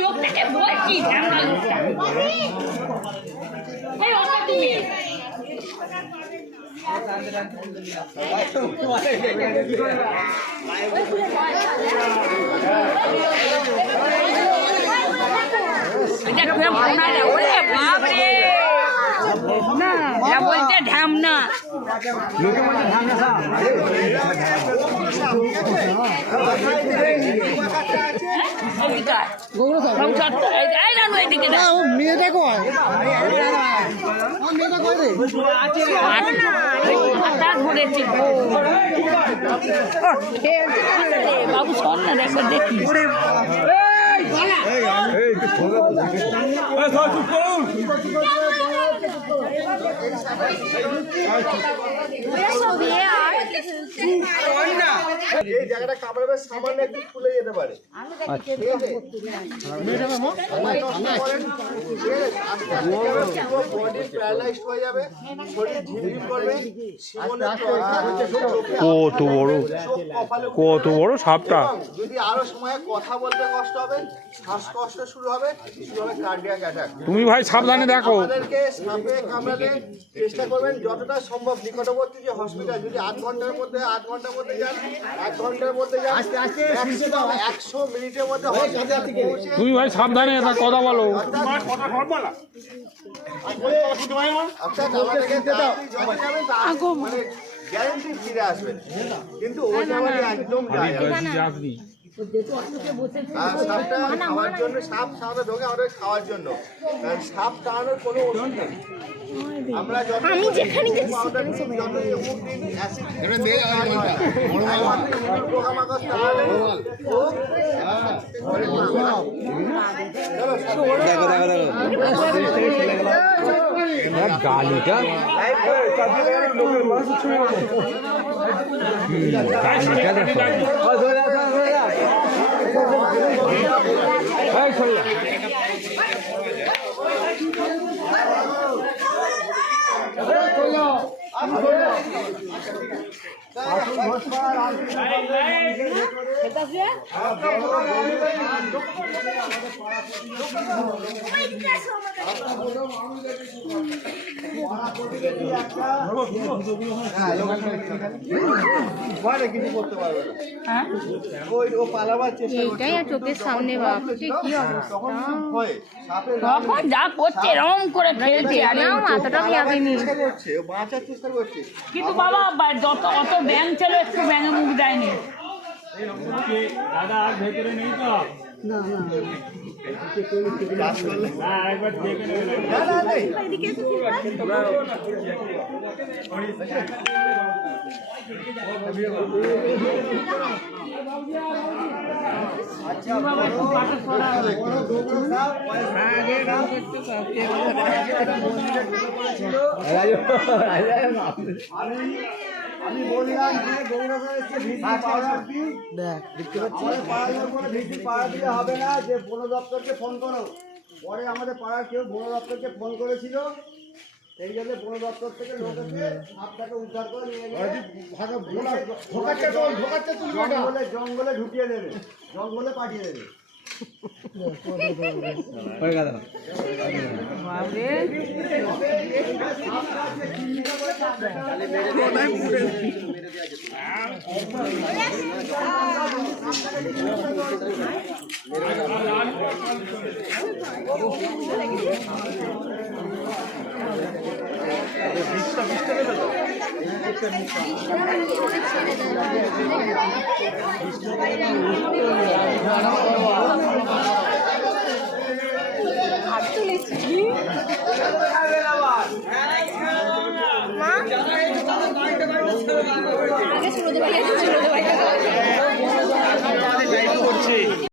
লোকটাকে বলছি তুমি বলছে ঢামনা মেয়েটা কয় ধরেছে বাবু শোন না দেখো দেখি এই জায়গাটা কাপড়ের সামান্য একটু খুলে যেতে পারে। কত বড় সাপটা। যদি আরো সময় কথা বলতে কষ্ট হবে, শ্বাসকষ্ট শুরু হবে কার্ডিয়াক অ্যাটাক। তুমি ভাই সাবধানে দেখো। আমাদেরকে সাপে কামড়াতে চেষ্টা করবেন যতটা সম্ভব নিকটবর্তী যে হসপিটাল, যদি আধ ঘন্টার মধ্যে যান, 1 ঘন্টার মধ্যে যান, 100 মিনিটের মধ্যে তুমি ভাই সাবধানে একটা কথা বলো। গ্যারেন্টি ফিরে আসবেন, কিন্তু একদম সাপটা খাওয়ার জন্য, সাপ সামনে ঢোকে আমাদের খাওয়ার জন্য, সাপ টানানোর কোনো ওষুধ নেই। আমরা আমি যেখানে গালিটা চোখের সামনে যা করছে রং করে খেলছে মাথাটা বাঁচার চেষ্টা করছে, কিন্তু বাবা যত অত ব্যাং ছিল একটু ব্যাঙে মুখ দেয়নি। দাদা আর ভেতরে নেই তো একবার দেখে আমি বললাম যে গৌরবের দেখতে পাচ্ছি পাড়া দিলে হবে না, যে বন দপ্তরকে ফোন করো। পরে আমাদের পাড়ার কেউ বন দপ্তরকে ফোন করেছিল, সেই জন্য বন দপ্তর থেকে লোক এসে সাপটাকে উদ্ধার করে নিয়ে গেলে জঙ্গলে ঢুকিয়ে দেবে, জঙ্গলে পাঠিয়ে দেবে। আগে ছিল